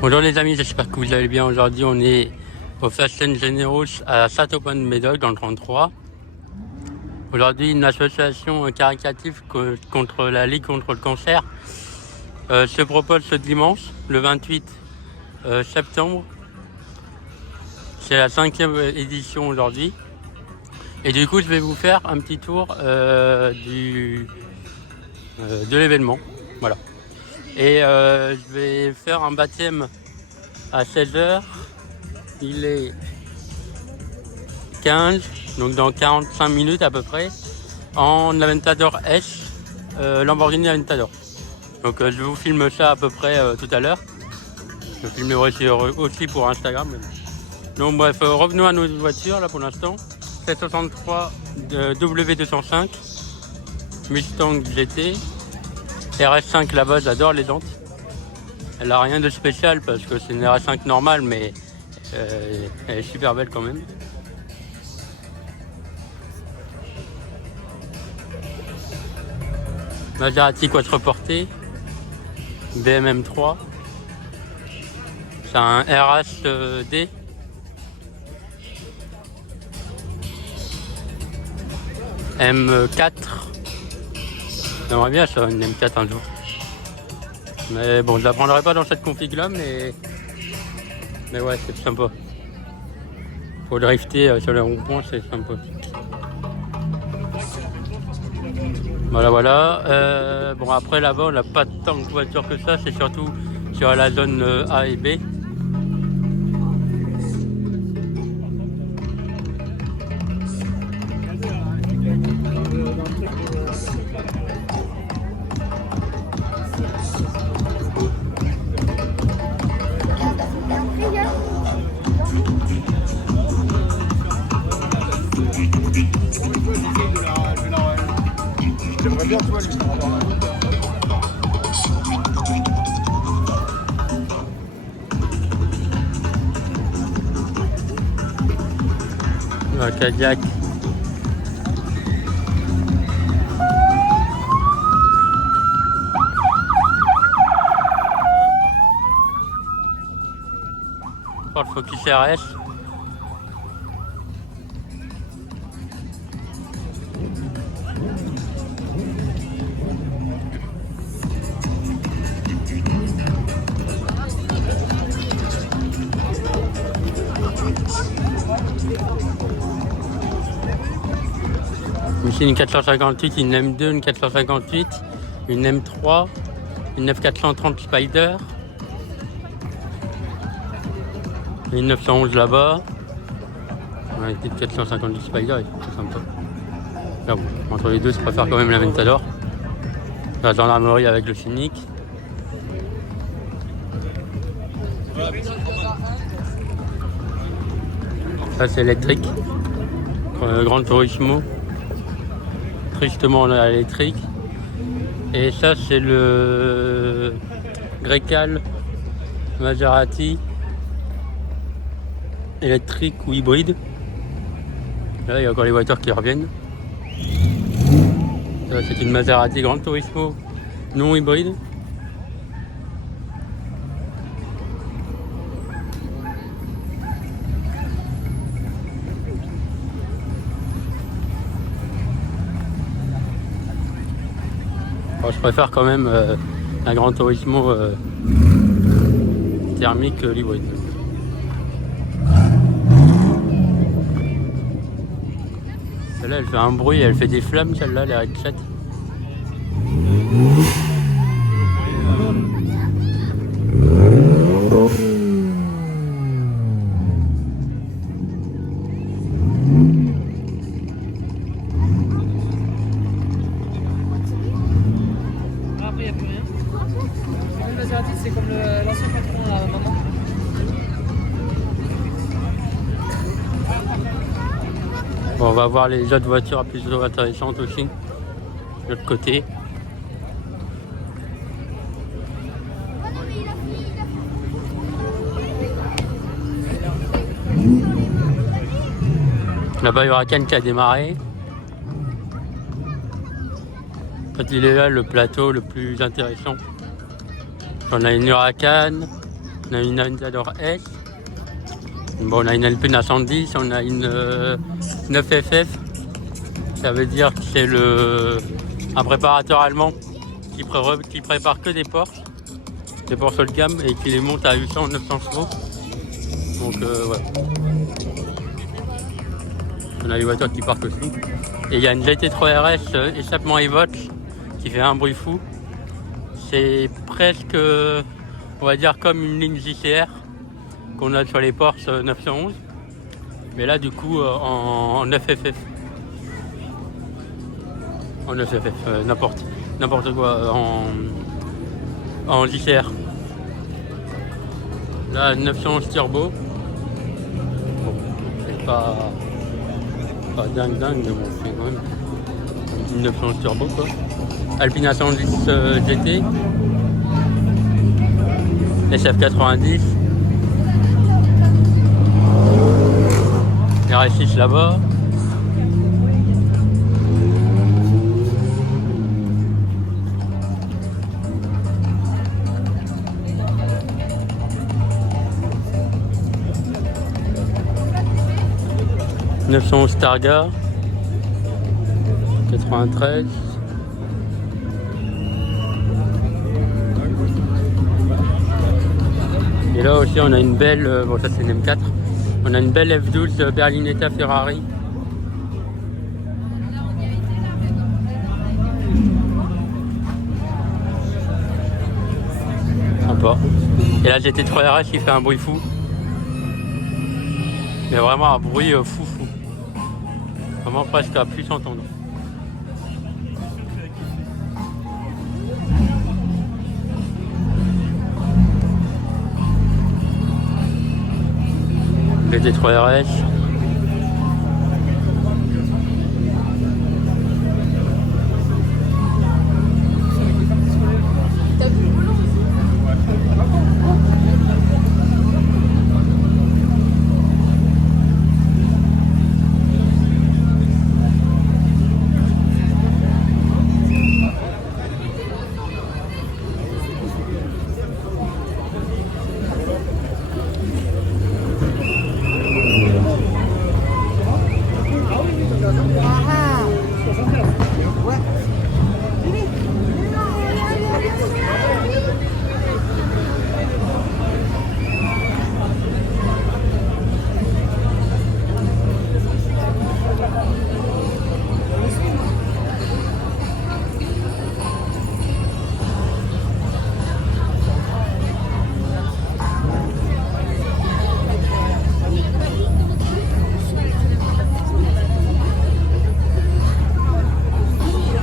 Bonjour les amis, j'espère que vous allez bien. Aujourd'hui on est au Fast and Generous à Saint-Aubin-de-Médoc dans le 33. Aujourd'hui une association caritative contre la Ligue contre le cancer se propose ce dimanche, le 28 septembre. C'est la 5e édition aujourd'hui. Et du coup je vais vous faire un petit tour de l'événement. Voilà. Et je vais faire un baptême à 16h. Il est 15, donc dans 45 minutes à peu près, en Aventador S, Lamborghini Aventador. Donc je vous filme ça à peu près tout à l'heure. Je filmerai aussi pour Instagram. Donc bref, revenons à nos voitures là pour l'instant. 763 W205, Mustang GT, RS5 là-bas, j'adore les jantes. Elle a rien de spécial parce que c'est une RS5 normale, mais elle est super belle quand même. Maserati quatreporté, BMW M3, c'est un RH-D, M4, j'aimerais bien ça, une M4 un jour. Mais bon, je la prendrai pas dans cette config là, mais ouais, c'est sympa. Faut drifter sur les ronds-points, c'est sympa. Voilà. Bon, après là-bas, on n'a pas tant de voitures que ça, c'est surtout sur la zone A et B. J'aimerais bien toi lui. Un Cadillac. Ford Focus RS. Ici une 458, une M2, une 458, une M3, une 9430 Spider, une 911 là-bas, une petite 458 Spider, c'est sympa. Là, bon, entre les deux, je préfère quand même la Aventador. La gendarmerie avec le Scénic. Ça c'est électrique, Gran Turismo. Tristement on a électrique. Et ça c'est le Grecale Maserati électrique ou hybride. Là il y a encore les voitures qui reviennent. Ça c'est une Maserati Gran Turismo non hybride. Bon, je préfère quand même un Gran Turismo thermique que l'hybride. Celle-là elle fait un bruit, elle fait des flammes, celle-là, les RX-7. Après, il n'y a plus rien. Le Maserati, c'est comme l'ancien patron à maman. Bon, on va voir les autres voitures plutôt intéressantes aussi, de l'autre côté. Là-bas, il y aura Cannes qui a démarré. En fait, il est là le plateau le plus intéressant. On a une Huracan, On a une Aventador S. Bon, on a une Alpina 110, on a une 9FF. Ça veut dire que c'est un préparateur allemand qui prépare que des Porsche haut de gamme et qui les monte à 800 900 chevaux. Donc ouais. On a les voitures qui partent aussi. Et il y a une GT3 RS échappement Evoque qui fait un bruit fou. C'est presque, on va dire, comme une ligne JCR qu'on a sur les Porsche 911. Mais là, du coup, en 9FF. En 9FF, n'importe quoi, en JCR. Là, 911 turbo. Bon, c'est pas dingue, mais bon, c'est quand même une 911 turbo, quoi. Alpina 110 GT. SF90. RS6 là-bas. « 911 Targa » 93. Et là aussi on a une belle, bon ça c'est une M4, on a une belle F12 Berlinetta Ferrari. Sympa. Et la GT3 RS qui fait un bruit fou. Mais vraiment un bruit fou. Vraiment presque à plus s'entendre. GT3 RS.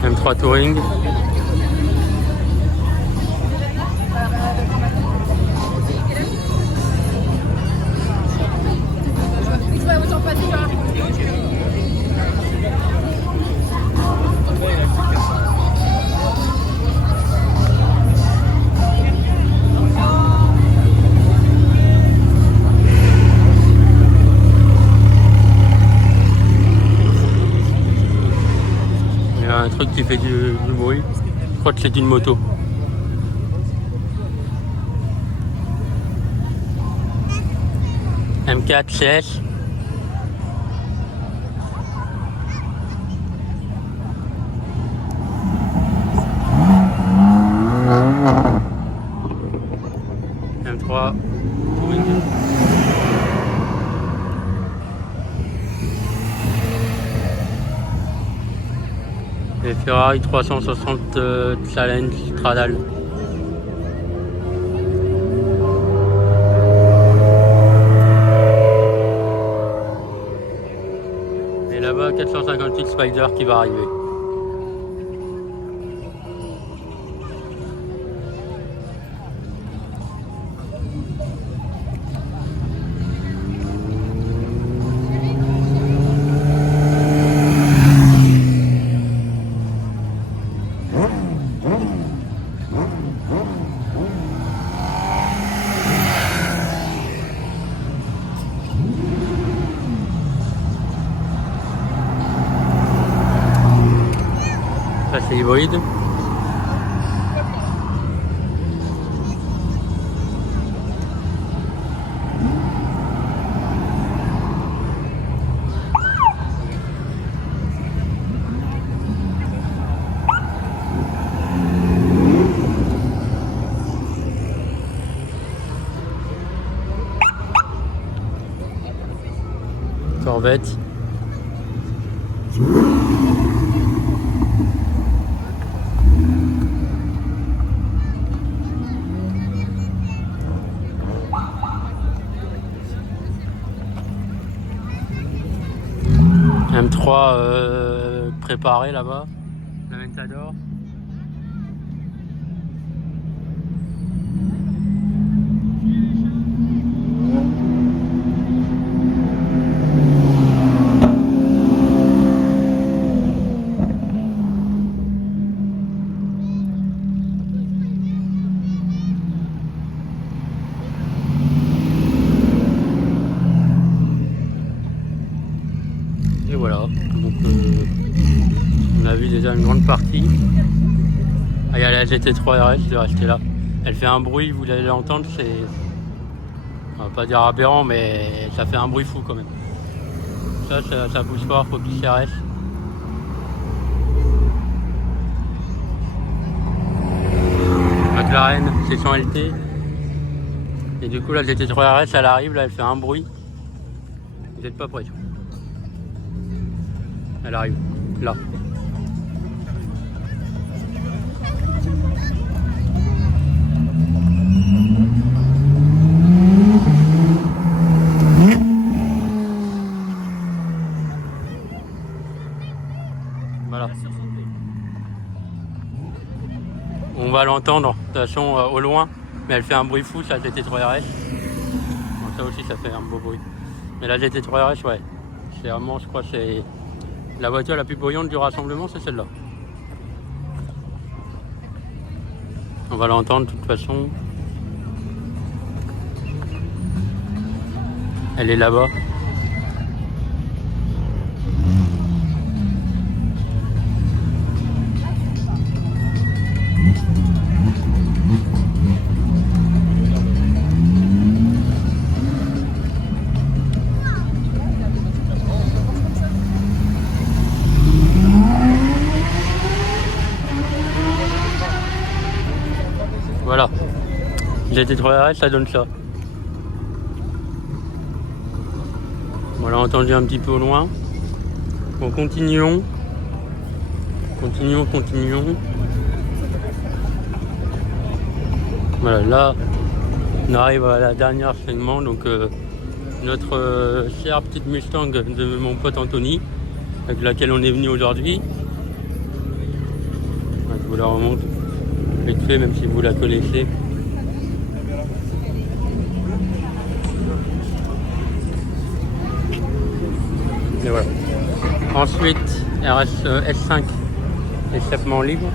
M3 Touring. Un truc qui fait du bruit. Je crois que c'est une moto. M4 CS. M3 Touring. Et Ferrari 360 Challenge Stradale. Et là-bas 458 Spider qui va arriver. Ça c'est hybride. Corvette. M3 préparé là-bas, la Ventador. Et voilà, donc on a vu déjà une grande partie. Ah, il y a la GT3 RS, je vais rester là. Elle fait un bruit, vous allez l'entendre, c'est... On va pas dire aberrant, mais ça fait un bruit fou quand même. Ça bouge pas, faut qu'il s'arrête. McLaren, c'est son LT. Et du coup la GT3 RS, elle arrive, là, elle fait un bruit. Vous n'êtes pas prêts. Elle arrive, là. Voilà. On va l'entendre, de toute façon, au loin. Mais elle fait un bruit fou, ça, GT3 RS. Bon, ça aussi, ça fait un beau bruit. Mais la GT3 RS, ouais. C'est vraiment, je crois, c'est... La voiture la plus bruyante du rassemblement, c'est celle-là. On va l'entendre de toute façon. Elle est là-bas. Voilà, GT3 RS, ça donne ça. On l'a entendu un petit peu au loin. Bon, continuons. Continuons. Voilà, là, on arrive à la dernière segment. Donc, notre chère petite Mustang de mon pote Anthony, avec laquelle on est venu aujourd'hui. Je vous la remonte vite fait, même si vous la connaissez. Et voilà. Ensuite, RS S5, échappement libre.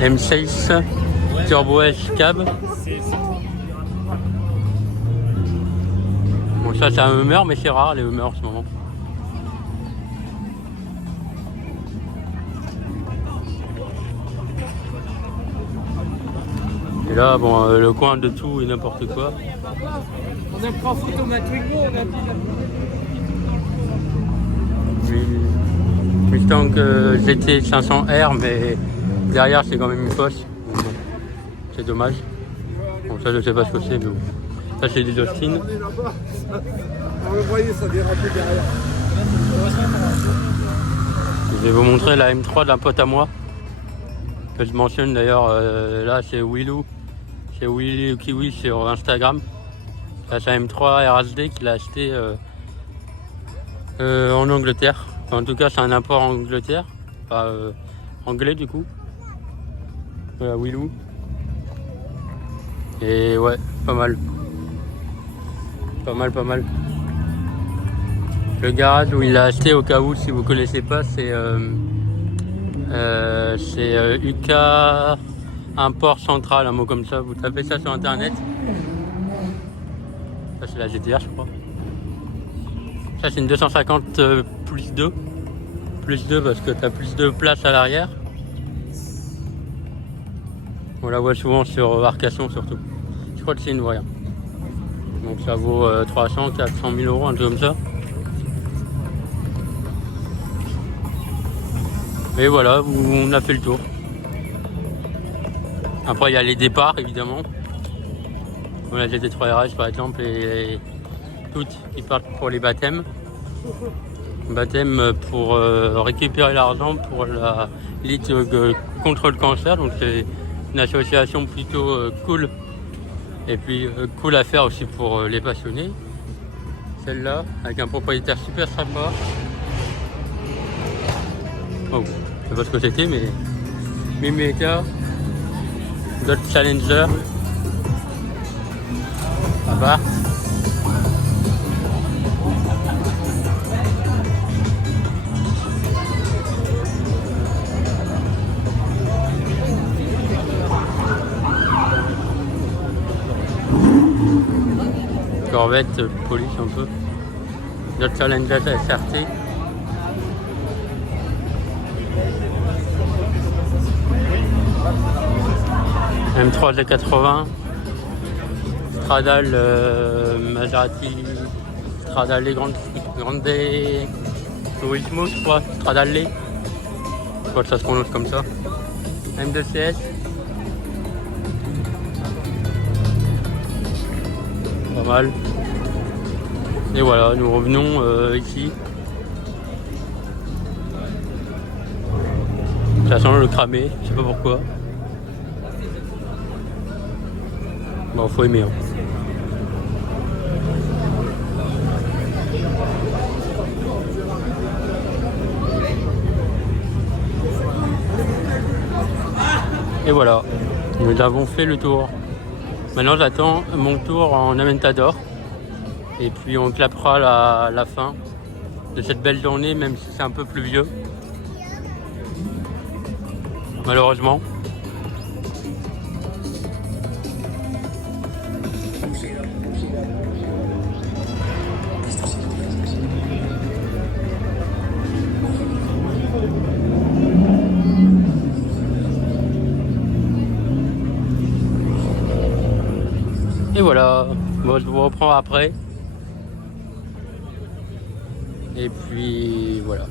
M6, Turbo S cab. Bon, ça c'est un Hummer, mais c'est rare les Hummers en ce moment. Et là, bon, le coin de tout et n'importe quoi. On a pris photo ma Twingo, on a pris Mustang GT 500R, mais derrière c'est quand même une fosse. Bon, c'est dommage. Bon, ça je sais pas ce que c'est, mais bon. Ça c'est des Austin. Vous voyez, ça dérapait derrière. Je vais vous montrer la M3 d'un pote à moi. Que je mentionne d'ailleurs, là c'est Willou. C'est Willy Kiwi sur Instagram. C'est sa M3 RHD qu'il a acheté en Angleterre. Enfin, en tout cas, c'est un import en Angleterre. Enfin, anglais du coup. Voilà, Willou. Et ouais, pas mal. Pas mal. Le garage où il l'a acheté, au cas où, si vous connaissez pas, c'est UK Import Central, un mot comme ça. Vous tapez ça sur internet. Ça c'est la GTR, je crois. Ça c'est une 250 plus 2. Plus 2 parce que tu as plus de place à l'arrière. On la voit souvent sur Arcasson surtout. Je crois que c'est une vraie. Donc ça vaut 300, 400 000 euros, un truc comme ça. Et voilà, on a fait le tour. Après il y a les départs évidemment. On a des T3RH par exemple et toutes qui partent pour les baptêmes. Baptême pour récupérer l'argent pour la lutte contre le cancer. Donc c'est une association plutôt cool. Et puis cool à faire aussi pour les passionnés. Celle-là, avec un propriétaire super sympa. Oh, je sais pas ce que c'était, mais Mimeka, d'autres Challenger. Là-bas. Corvette, police un peu. Notre Challenger SRT. M3 D80. Stradale, Maserati. Stradale Grande Turismo, je crois. Stradale. Je crois que ça se prononce comme ça. M2CS. Pas mal. Et voilà, nous revenons ici. Ça sent le cramé, je sais pas pourquoi. Bon, faut aimer. Hein. Et voilà, nous avons fait le tour. Maintenant j'attends mon tour en Aventador. Et puis on clapera la fin de cette belle journée, même si c'est un peu pluvieux. Malheureusement. Et voilà, bon, je vous reprends après. Et puis voilà.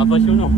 Impressionnant.